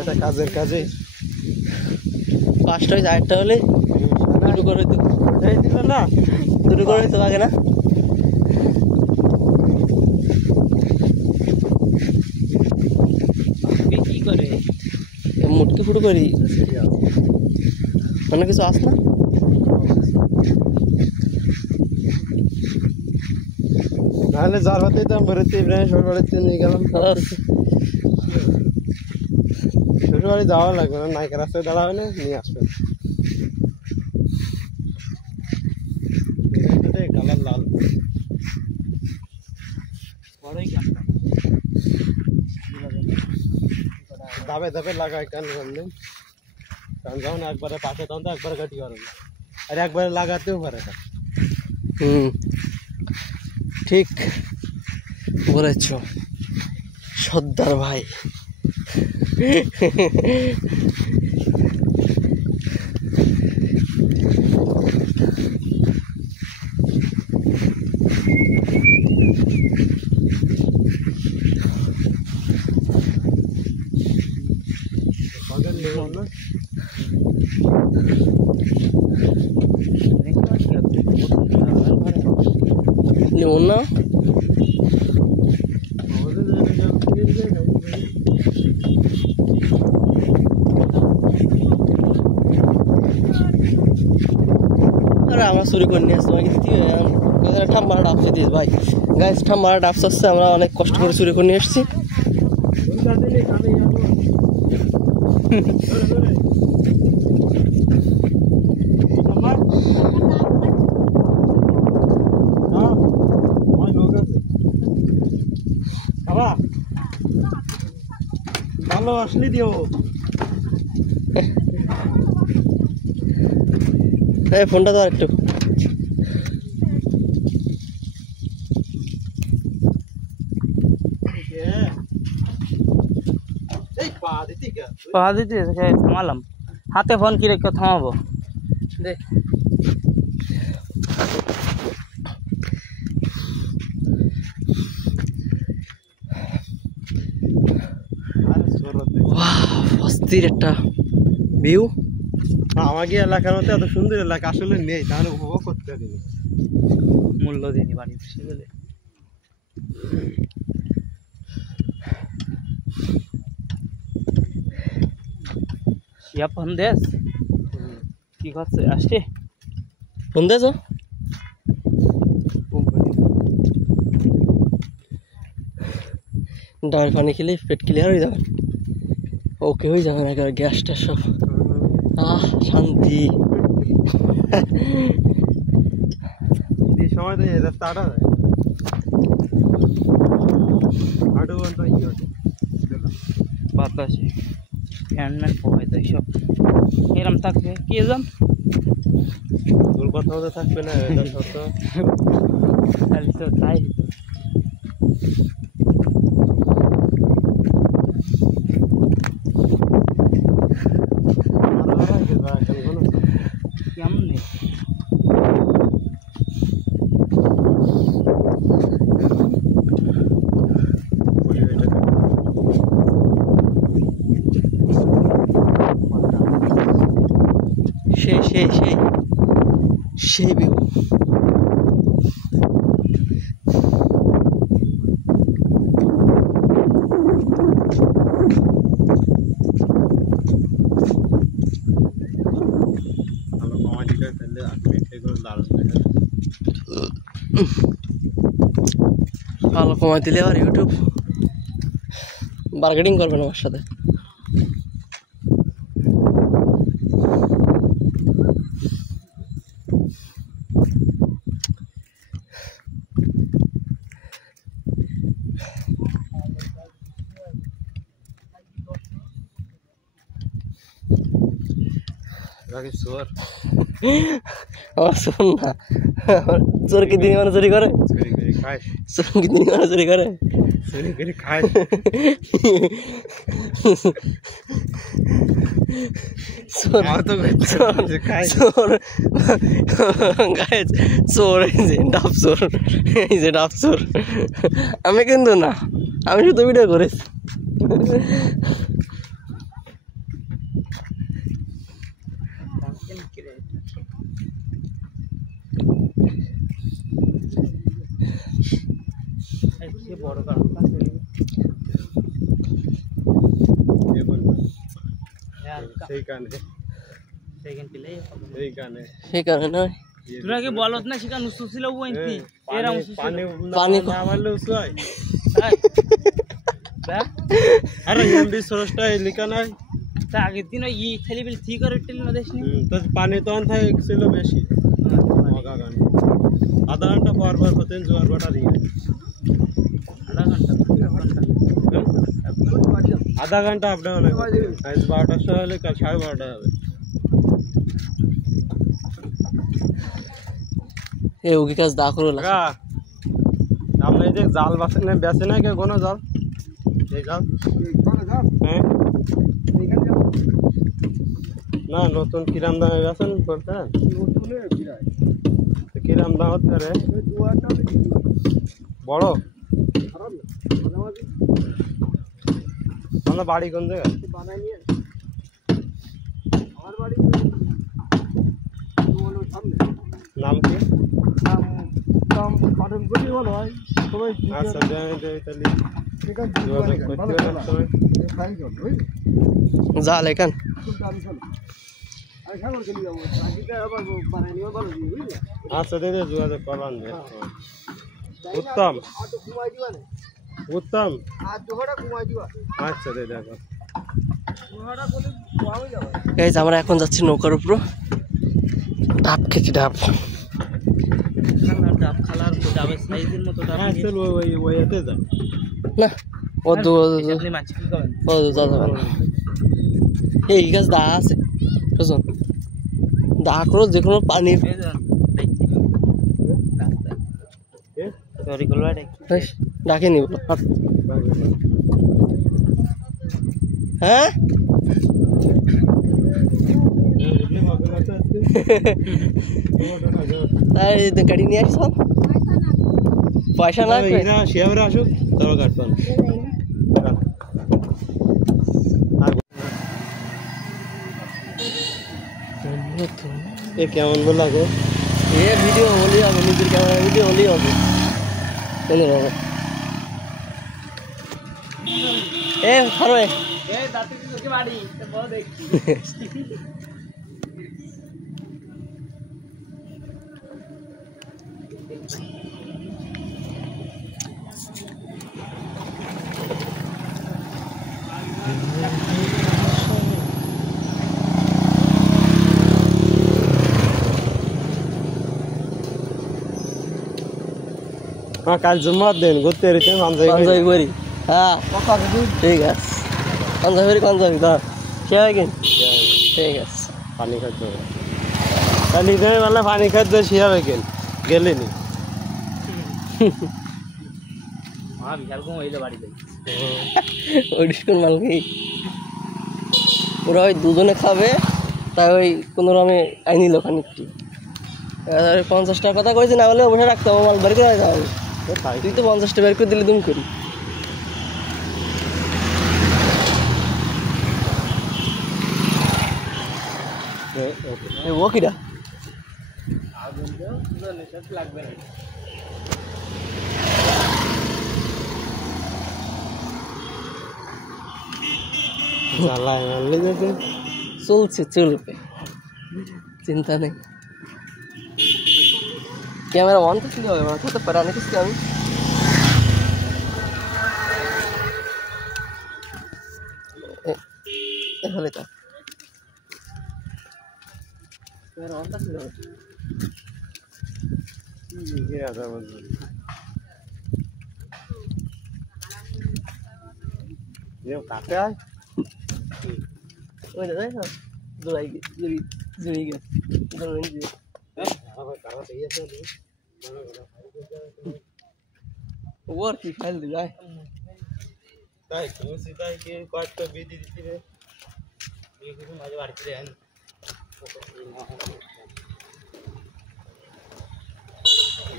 এটা কাজের কাজে 5টা 4টা হলে দুটো করে তো এই দিল না, দুটো করে তো লাগে না। কি করে মুটকি ফুটো করি অনেক কিছু আস না। নাহলে যার হতে তো ভরেতে ইব্রাহিম শ্বশুর বাড়িতে নিয়ে গেলাম। শ্বশুর বাড়ি যাওয়া লাগবে না, নায়িকা রাস্তায় দাঁড়াবে না, নিয়ে আসবে। কালার লাল ধাপে ধাপে লাগায় কান বললে কারণ যখন একবারে পাশে তখন তো একবারে কাটি পারবে না, আর একবারে লাগাতেও পারে না। ঠিক বলেছ সর্দার ভাই। নেব না আমরা চুরি করে নিয়ে আসছি ঠাম্মারা ডাবছে দিস ভাই। গাইস ঠাম্মারা ডাবস হচ্ছে, আমরা অনেক কষ্ট করে চুরি করে নিয়ে এসছি। ভালো আসলে দিও ফোনটা তো একটু পা দিতে থামালাম, হাতে ফোন কি রেখে থামাবো দেখ। অস্থির একটা ভিউ। আমাকে এলাকার মধ্যে এত সুন্দর এলাকা আসলে নেই, তাহলে উপভোগ করতে পারি। মূল্য দিইনি বাড়ি বসে গেলে। ইয়া ফোন দেস কি করছে আসছে ফোন দেছ ডাল পানি খেলে পেট ক্লিয়ার হয়ে যাবে, ওকে হয়ে যাবে না গ্যাসটা সব। শান্তি। সময় তো স্টার্ট হয় বাতাসে ফ্যান প্রোভাইড দেয় সব এরম থাকবে কি জান তোর কথা মতো থাকবে না, খালি তো তাই। কেমনে সেই ভিউ। ভালো কমাই দিলে আর ইউটিউব বার্গেনিং করবেন আমার সাথে। শোন না, চোর কি দিন মানে চুরি করে, চোর কি দিন মানে চুরি করে, চোর এই যে ডাব চোর, এই যে ডাব চোর। আমি কিন্তু না, আমি শুধু ভিডিও করেছি। বড় কারণ সেই কারণে নয় তোরা কি বলত না সেখানে উঁচু ছিল ওইটি এরা উঁচু ছিল পানি আমারলে উঁচু হয় তাই আরে এমবি সরসটা লিখা নাই তা আগের দিন ওই খালি বিল ঠিক করে টেল না দেশনি তো পানি তখন থাকে ছিল বেশি আধা ঘন্টা পর পর হতেন জোয়ার বাটা দিয়ে আধা ঘন্টা আপ ডাউন আজ 12টার সময় হলে কাল 12:30 হবে এ ওকে কাজ দা করো কাকা আপনি যে জাল বাসনে বেচে না কেউ কোনো জাল এই জাল হ্যাঁ না নতুন কিরাম দামে বেচেন বলতে কিরাম দাম হতে রে বড় আপনার বাড়ি কোন জায়গায় নাম কি আচ্ছা তাহলে যোগাযোগ করতে হবে জাল এখান আচ্ছা দিদি যোগাযোগ করলাম যে উত্তম উত্তম আচ্ছা দিদি দেখো এই যে আমরা এখন যাচ্ছি নৌকার উপর ডাব খেতে ডাব ডাব খালার ডাবের সাইজের মতো ডাব হ্যাঁ চল ওই এতে যা না ও দু আপনি মাছ কি খাবেন ও যা যাবে না এই গাছ দা আছে বুঝুন দা করো যে কোনো পানি এই যান দেখতে সরি কলবা দেখি ডাকে নিব হ্যাঁ তাই গাড়ি নিয়ে আসছ পয়সা না শিয়াবরে আসুক তারপর কাটবেন এ কেমন বল লাগে এ ভিডিও হলেই হবে নিজের ক্যামেরা ভিডিও হলেই হবে চলে বাবা এ ছাড়ো এই দাঁতে কি বাড়ি বড় দেখি হ্যাঁ কাল জুম্মার দিন ঘুরতে রয়েছে পাঞ্জাবি করি হ্যাঁ ঠিক আছে পাঞ্জাবি পাঞ্জাবি ধর কে হয় কিন ঠিক আছে পানি খাদ্য কালি দেবে বললে পানি খাদ্য শিয়াবে কেন গেলেনি বিশাল কম হইলে বাড়ি যাই ওই ডিসকাউন্ট মাল কি ওরা ওই দুজনে খাবে তাই ওই কোনো রকমে আই নিল খানিকটি 50 টাকা কথা কয়েছি না হলে বসে রাখতে হবে মাল বাড়ি করে যাও তুই তো 50 টাকা বের করে দিলে দুম করি ও কিরা লাগবে না জ্বালায় মারলে যেতে চলছে চলবে চিন্তা নেই ক্যামেরা অন থাকলে হবে মাথা তো পারা নাকি আমি এখানে তা ক্যামেরা অন থাকলে হবে কাটে আয় ওই দাদা জোড়াই জুড়ি জুড়ি গেছে ওর কি খাইল যায় তাই খুশি তাই কি কয়েকটা বিধি দিচ্ছি রে কিছু মাঝে বাড়িতে দেন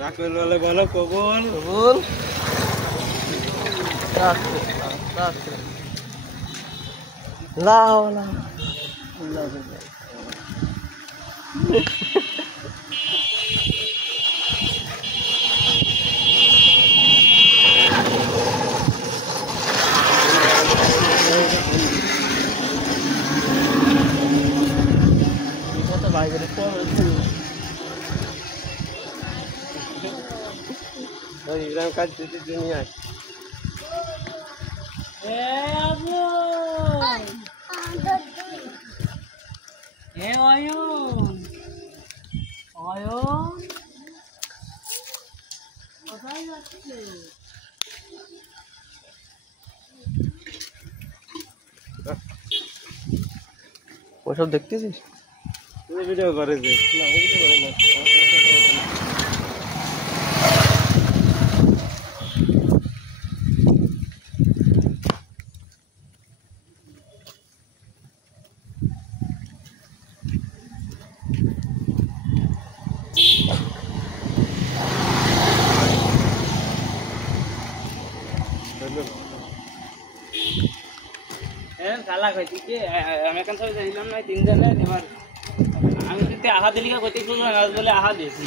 রাখবেন বলে বলো কবল বল লাও লাও ইব্রাহিম কাজ দিতে দুনিয়া ওসব দেখতেছিস? ভিডিও করে যে না ভিডিও করে না। খালা খাইছি কি আমি এখন সবাই যাইলাম না তিনজনে এবার আমি যদি আহা দিলিকা করতে শুরু বলে আহা দিয়েছি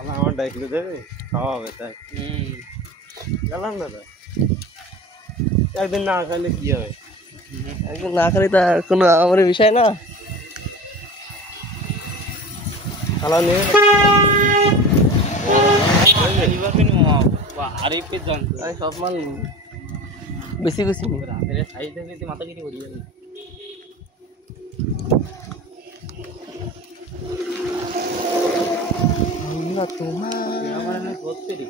আমার ডাইকলে দেবে খাওয়া হবে তাই গেলাম না তো একদিন না খাইলে কি হবে একদিন না খালি তা কোনো আমার বিষয় না। খালা নিয়ে আরিফকে জানতো আমি সব মাল বেশি বেশি নি। রাতের সাইজ থেকে মাথা কেটে পড়ি যাবে আমার না ধরতে রে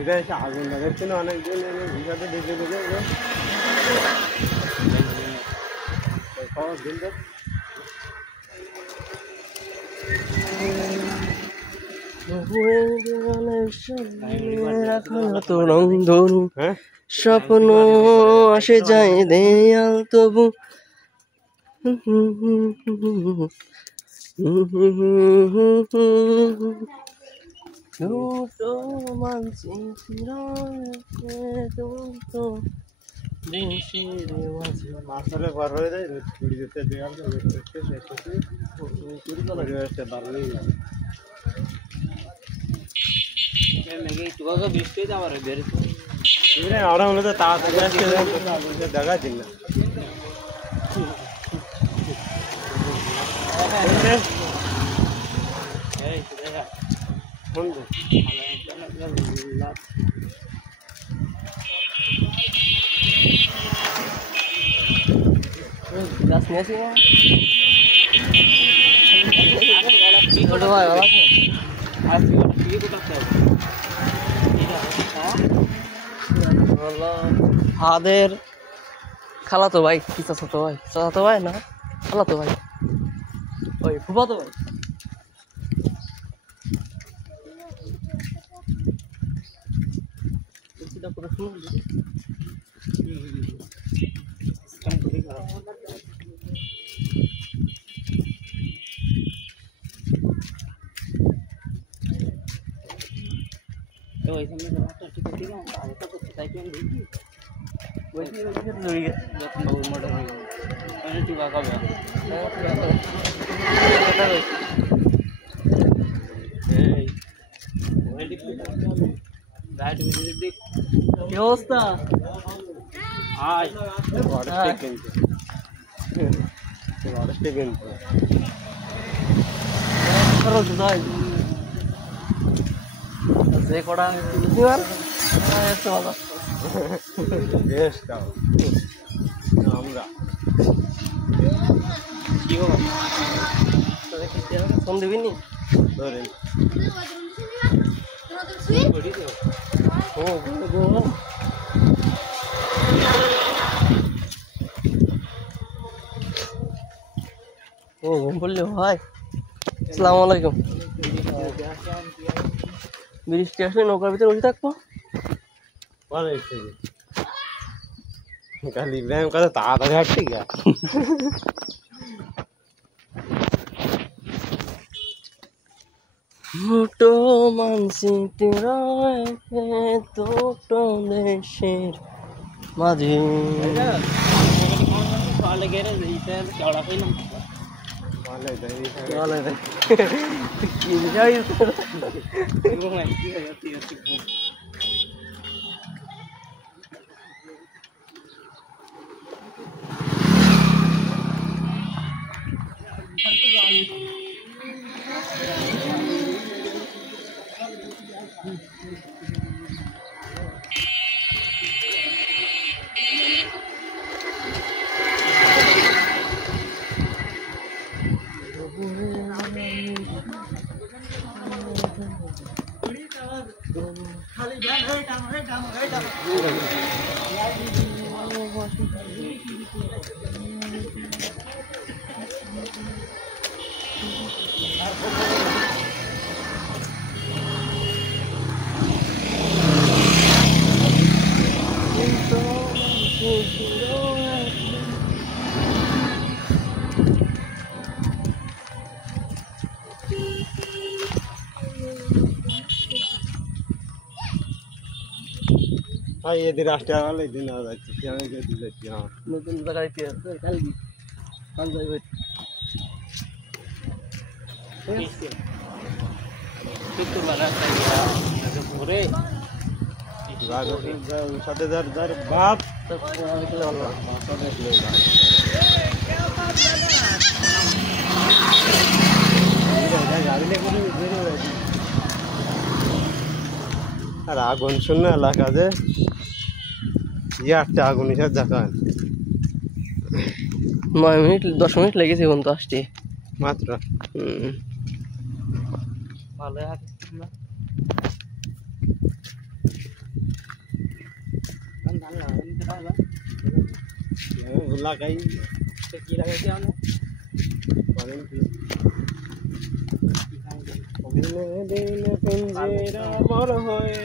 এটা এসে আগুন লাগাচ্ছে না অনেকদিন ভিসাতে দেখে দেখে খাওয়া দিন দেখ হ্যাঁ স্বপ্ন আসে যায় দেয়াল তবু দুটো মানছি মাছলে বার হয়ে যায় ঘুরি যেতে দেওয়াল পরিবেশটা দারুণই তোকে বৃষ্টি যাবার বেড়ে আমরা মনে তো তাড়াতাড়ি আসছে দেখা দিন না গাছ নিয়ে আসি ছোট ভাই ভালো আছে? হাদের খালাতো ভাই কি চাচাতো ভাই চাচাতো ভাই না খালাতো ভাই ওই ফুফাতো ভাই কি অবস্থা যে কটা আমরা কি হবে ফোন দিবি নি ধরেন ও গো ও ঘুম পড়লে ভাই। আসসালামু আলাইকুম। বৃষ্টি আসলে নৌকার ভিতরে বসে থাকবো। কাল ইব্রাহিম কথা তাড়াতাড়ি হাঁটছে গা। দুটো মানচিত্র দুটো দেশের মাঝে কি বিষয় এদের রাষ্ট্র ভালো দিন যাচ্ছি আমি যেতে যাচ্ছি। নতুন জায়গায় কালকে সাথে যার যার বাপ আর আগুন শূন্য এলাকা যে একটা আগুন হিসাব দেখান 9 মিনিট 10 মিনিট লেগেছে এখন তো আসতে মাত্র। ভালো লাগাই কি লাগাইছে মর হইল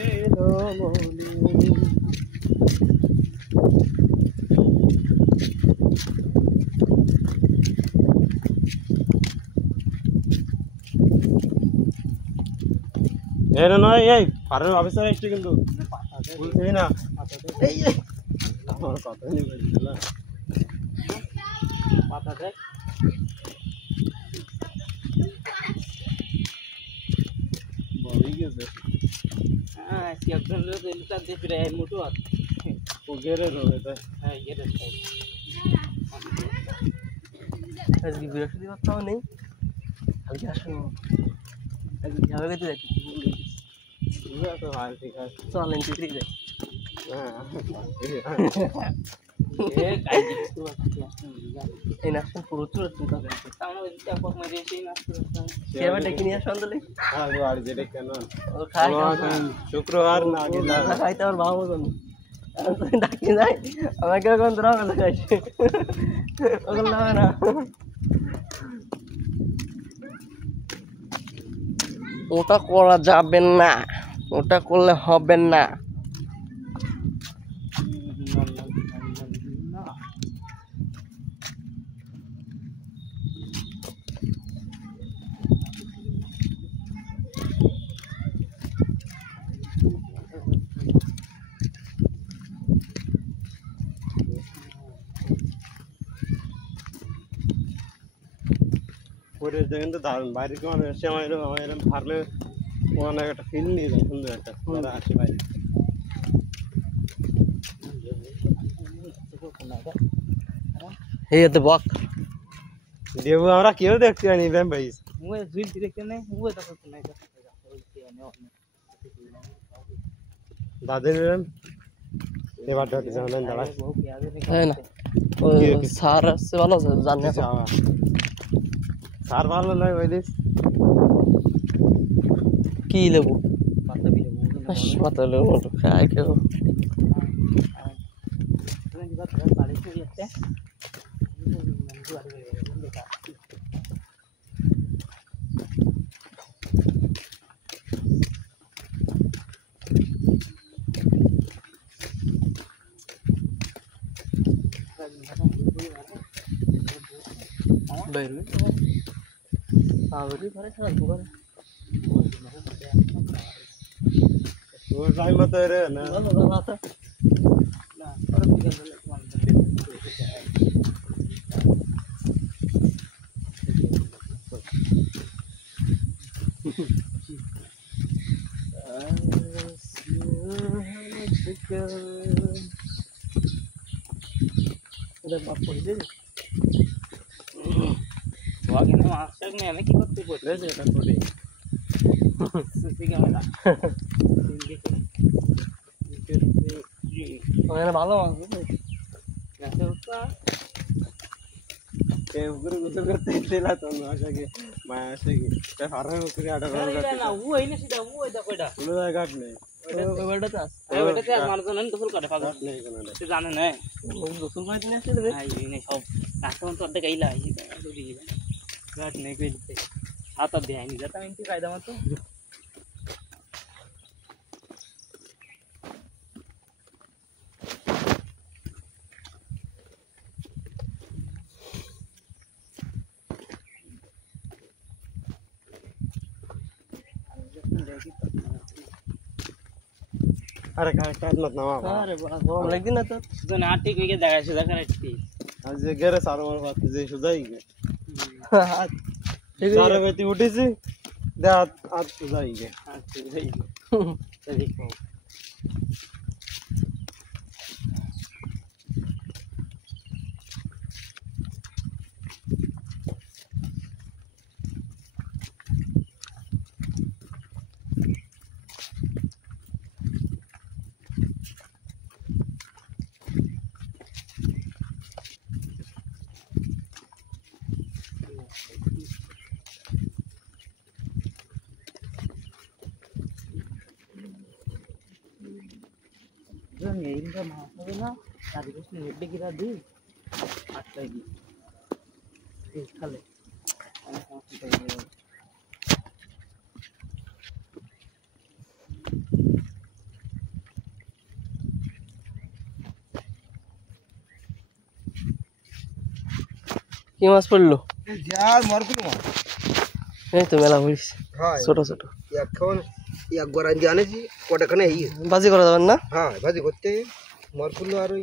এর নয় এই ফারের অফিসার এসছে কিন্তু বলছি না আমার কথা নেই বলছিল পাতা দেখ বলেই গেছে। হ্যাঁ একজন লোক এলিটা দিয়ে ফিরে মোটু আর ও গেরে রবে তাই হ্যাঁ গেরে আজকে বৃহস্পতিবার তাও নেই কালকে আসুন আজকে যাবে গেতে যাচ্ছি তো ভাই ঠিক আছে চলেন চিত্রি যাই এই নাচটা প্রচুর চিন্তা করছে সেবা ডেকে নিয়ে আসুন তাহলে আর যেটা কেন ও খাই শুক্রবার না খাইতে আমার ভালো মতন ডাকি যাই আমাকে এখন তোরা মেলা খাইছে ওগুলো হবে না ওটা করা যাবে না ওটা করলে হবে না পরিবেশ দেখেন তো দারুণ বাইরে কেমন এসে আমার এরকম ফার্মে অনেক একটা ফিল নিয়ে যায় সুন্দর একটা যারা আসে বাইরে এই তো বক দেবু আমরা কেউ দেখতে পাইনি ইব্রাহিম ভাই মুয়ে জুইল দেখতে নেই মুয়ে তো করতে নাই দাদের এবার দেখতে জানেন দাঁড়া তাই না ও সার আসছে ভালো আছে জানে সার ভালো নয় ওই দিস কি লেবু পাতা বিলে মাতালে মতো খায় কেউ বাইরে আবরি ঘরে সারা ঘরে তোর টাইম মতো রে না udah apa ini wah gini masak nih enak ikut tuh buat রে এটা করে susi gimana ওখানে ভালো মাছ কেউ করে গোসল করতে দিলা তো না আসে মায়া আসে কি হারার উপরে আটা করে না ও এই না সেটা ও এটা কয়টা কোনো জায়গা নেই ওইটা চাষ ওইটাতে আর মানুষজন গোসল করে পাগল নেই কোনো সে জানে না গোসল করে নিয়ে আসলে রে এই নেই সব কাস্টমার তো অর্ধেক আইলা এই গাট নেই কই দিতে হাত আর দেয়নি যেটা আমি কি কায়দা মতো अरे काय टाइम ना मामा আরে বাবা গরম লাগছে না তো তো না ঠিক হয়ে দেখা সুদা করে ঠিক आज जे गेरे सारो मार बात जे सुजाई गे ঠিক सारे बेटी उठीছি दे आज सुजाई गे আচ্ছা এই দেখো जो नेम का माफ হবে না তার কিছু নেটে গিরা দি আটটা কি এই খালে আমি পৌঁছতে গেলাম কি মাছ পড়লো यार मारकुल मार এই তো মেলা হইছে हां ছোট ছোট এখন এক গরান জানেছি কটাখানে এই বাজি করা যাবেন না হ্যাঁ ভাজি করতে মারকুল আর ওই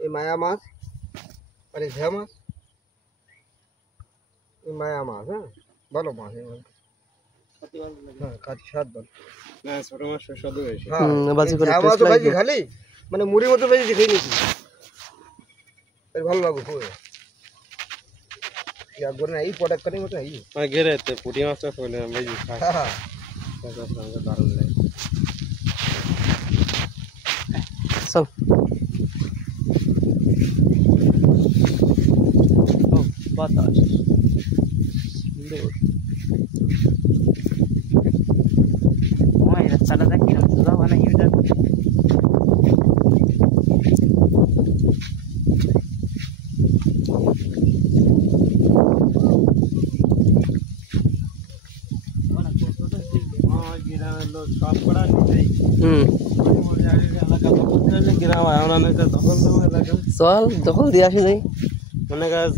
এই মায়া মাছ আর এই ঝা মাছ এই মায়া মাছ হ্যাঁ ভালো মাছ হ্যাঁ কাটি স্বাদ ভালো না ছোট মাছ সুস্বাদু হয়েছে বাজি করে মাছ তো ভাজি খালি মানে মুড়ির মতো ভাজি খেয়ে নিয়েছি ভালো লাগবে খুব এক গরান এই প্রোডাক্ট মতো এই গেরে পুঁটি মাছটা ফেলে ভাজি খাই হ্যাঁ সঙ্গে দারুণ লাগে চল ও বাতাস ওই রাস্তাটা দেখি না সুদা বানাই এটা চল দখল দিয়ে আসি যাই মনে কাজ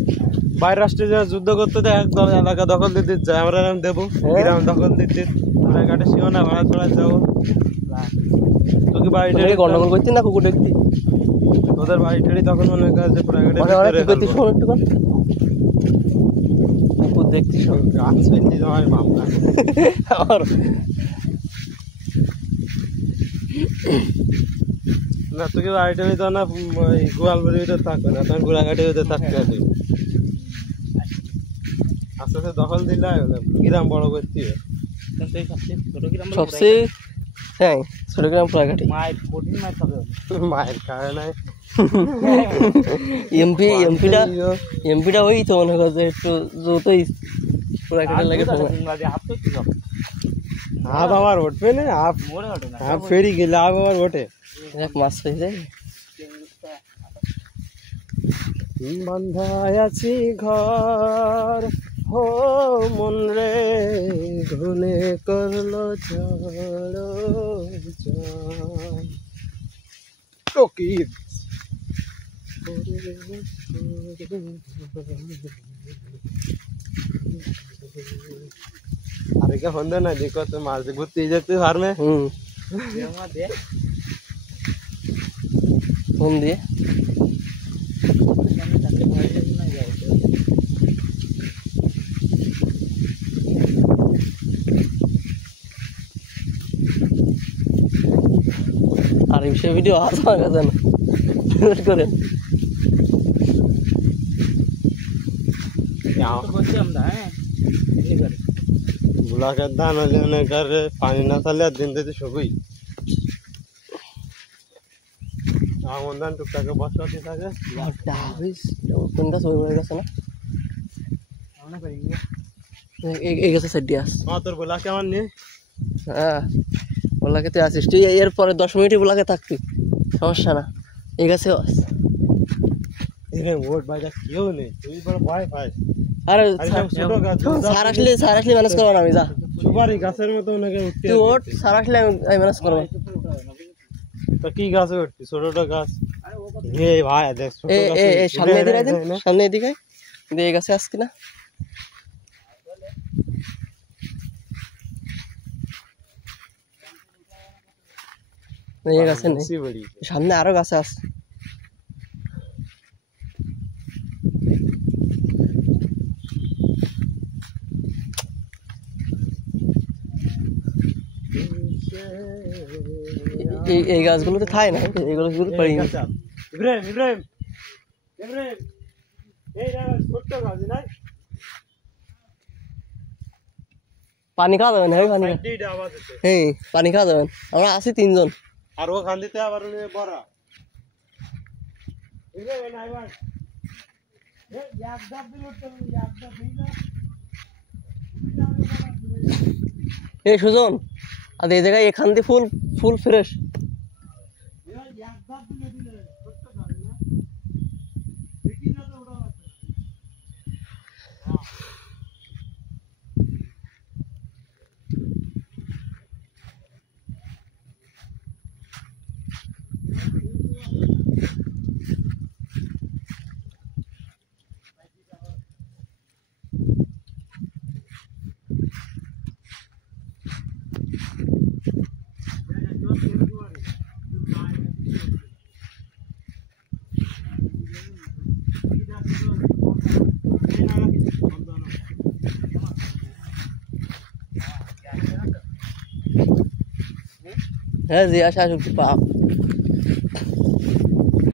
বাইরের রাষ্ট্রে যা যুদ্ধ করতে দেয় একদল এলাকা দখল দিতে যায় আমরা এরকম দেবো গ্রাম দখল দিতে ঘাটে সীমানা ভাড়া ছড়া যাবো তোকে বাড়ি টেড়ি গন্ডগোল করতি না কুকুর দেখতি তোদের বাড়ি টেড়ি তখন মনে কাজ যে পুরা ঘাটে কুকুর দেখতি গাছ ফেলছি তোমার মামলা আমার না তোকে বাড়ি টেড়ি তো না গোয়ালবাড়ির ভিতরে থাকবে না তখন ঘোড়াঘাটের ভিতরে থাকতে হবে আস্তে আস্তে দখল দিলে গ্রাম বড় করতে হবে সবচেয়ে হ্যাঁ ছোট গ্রাম প্রাঘাটি মায়ের কঠিন মাছ খাবে মায়ের খায় নাই এমপিটা ওই তো মনে করছে একটু যতই প্রাঘাটের লাগে হাত তো आप हमार वोट पे ने आप मोड़े हटो ना आप फेरी गेले आप हमार वोटे এক মাছ পেয়েছে বন্ধায় আছি ঘর হো মন রে ঘুনে করলো ঝড় টকি अरे क्या होंगे ना देखो तो मार से घुस जाते हार में জমা দে ফোন দিয়ে আমি তাকে ভয় না যাই আর সে ভিডিও আছে আমার কাছে না শুট করেন তো বলছি আমরা হ্যাঁ এমনি করে बुला के दाना लेने कर पानी ना साले दिन देते शुगुई आमंदान टुकटा के बस होती था के ডাবিস কোনটা সই হয়ে গেছে না আমরা করি গিয়ে এই গেছে সেট দিয়াস हां তোর बुला के मान नहीं হ্যাঁ বলাকে তুই আসিস তুই এর পরে 10 মিনিটই বলাকে থাকবি সমস্যা না এই গেছে इरे वोट बाजा क्यों नहीं तू बड़ा भाई भाई আরে अरे सब छोटो का সার আসলে ম্যানেজ করবো না আমি যা सुपारी गाছের মতো নাকি উঠতে তুই ওঠ সার আসলে আমি ম্যানেজ করবো তো কি গাছে উঠতি ছোটটা গাছ এ ভাই দেখ ছোট এ গাছ এ এ সামনে এদিকে আয় দিন সামনে এদিকে আয়। দিয়ে এই গাছে আস কিনা এই গাছে নেই সি বড়ি সামনে আরো গাছে আছে এই গাছগুলোতে খায় না এইগুলো শুধু পারি ইব্রাহিম ইব্রাহিম ইব্রাহিম এই না ছোট গাছ না পানি খাওয়া যাবে না পানি সাইডে আওয়াজ হচ্ছে হ্যাঁ পানি খাওয়া যাবেন আমরা আছি 3 জন আর ও খান দিতে আবার উনি বড়া ইব্রাহিম নাই ভাই এ এক দাব দিল তো এক দাব দিল এই সুজন আর এই জায়গায় এখান দিয়ে ফুল ফুল ফ্রেশ হ্যাঁ জি আশা আসুক পাপ